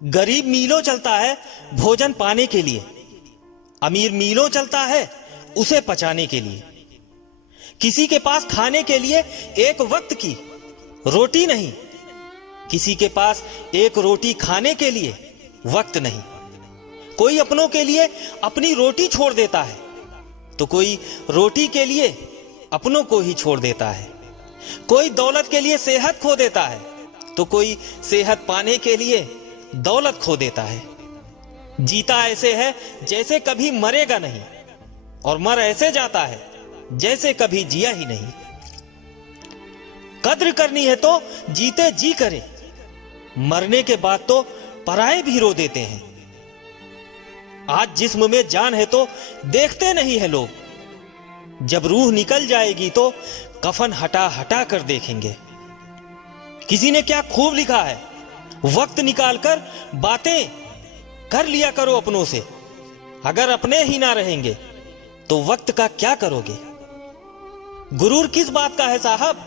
गरीब मीलों चलता है भोजन पाने के लिए, अमीर मीलों चलता है उसे पचाने के लिए। किसी के पास खाने के लिए एक वक्त की रोटी नहीं, किसी के पास एक रोटी खाने के लिए वक्त नहीं। कोई अपनों के लिए अपनी रोटी छोड़ देता है, तो कोई रोटी के लिए अपनों को ही छोड़ देता है। कोई दौलत के लिए सेहत खो देता है, तो कोई सेहत पाने के लिए दौलत खो देता है। जीता ऐसे है जैसे कभी मरेगा नहीं, और मर ऐसे जाता है जैसे कभी जिया ही नहीं। कद्र करनी है तो जीते जी करे, मरने के बाद तो पराए भी रो देते हैं। आज जिस्म में जान है तो देखते नहीं है लोग, जब रूह निकल जाएगी तो कफन हटा हटा कर देखेंगे। किसी ने क्या खूब लिखा है, वक्त निकालकर बातें कर लिया करो अपनों से। अगर अपने ही ना रहेंगे तो वक्त का क्या करोगे। गुरूर किस बात का है साहब,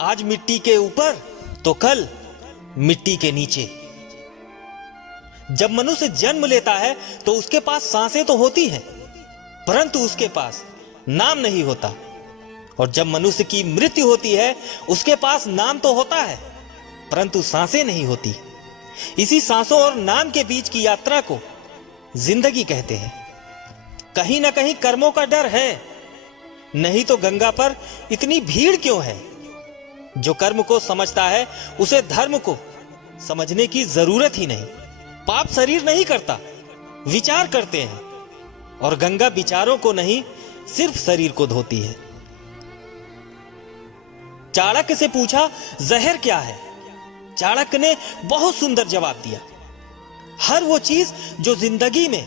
आज मिट्टी के ऊपर तो कल मिट्टी के नीचे। जब मनुष्य जन्म लेता है तो उसके पास सांसें तो होती हैं, परंतु उसके पास नाम नहीं होता। और जब मनुष्य की मृत्यु होती है उसके पास नाम तो होता है, परंतु सांसें नहीं होती। इसी सांसों और नाम के बीच की यात्रा को जिंदगी कहते हैं। कहीं ना कहीं कर्मों का डर है, नहीं तो गंगा पर इतनी भीड़ क्यों है। जो कर्म को समझता है उसे धर्म को समझने की जरूरत ही नहीं। पाप शरीर नहीं करता, विचार करते हैं, और गंगा विचारों को नहीं सिर्फ शरीर को धोती है। चाणक्य से पूछा जहर क्या है, चाणक्य ने बहुत सुंदर जवाब दिया, हर वो चीज जो जिंदगी में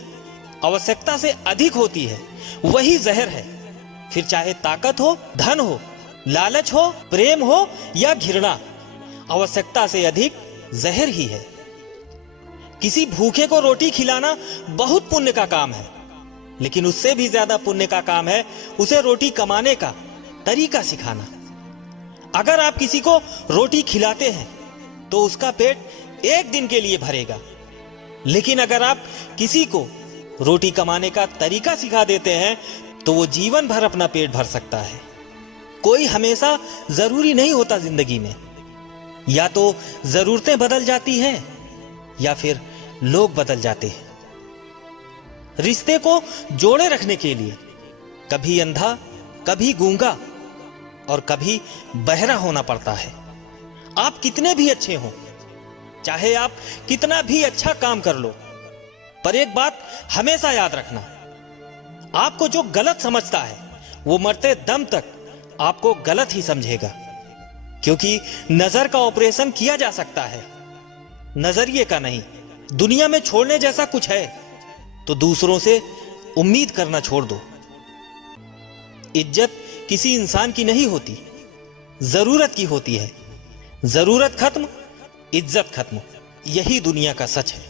आवश्यकता से अधिक होती है वही जहर है। फिर चाहे ताकत हो, धन हो, लालच हो, प्रेम हो या घृणा, आवश्यकता से अधिक जहर ही है। किसी भूखे को रोटी खिलाना बहुत पुण्य का काम है, लेकिन उससे भी ज्यादा पुण्य का काम है उसे रोटी कमाने का तरीका सिखाना। अगर आप किसी को रोटी खिलाते हैं तो उसका पेट एक दिन के लिए भरेगा, लेकिन अगर आप किसी को रोटी कमाने का तरीका सिखा देते हैं तो वो जीवन भर अपना पेट भर सकता है। कोई हमेशा जरूरी नहीं होता जिंदगी में, या तो जरूरतें बदल जाती हैं या फिर लोग बदल जाते हैं। रिश्ते को जोड़े रखने के लिए कभी अंधा, कभी गूंगा और कभी बहरा होना पड़ता है। आप कितने भी अच्छे हों, चाहे आप कितना भी अच्छा काम कर लो, पर एक बात हमेशा याद रखना, आपको जो गलत समझता है वो मरते दम तक आपको गलत ही समझेगा। क्योंकि नजर का ऑपरेशन किया जा सकता है, नजरिए का नहीं। दुनिया में छोड़ने जैसा कुछ है तो दूसरों से उम्मीद करना छोड़ दो। इज्जत किसी इंसान की नहीं होती, जरूरत की होती है। जरूरत खत्म, इज्जत खत्म, यही दुनिया का सच है।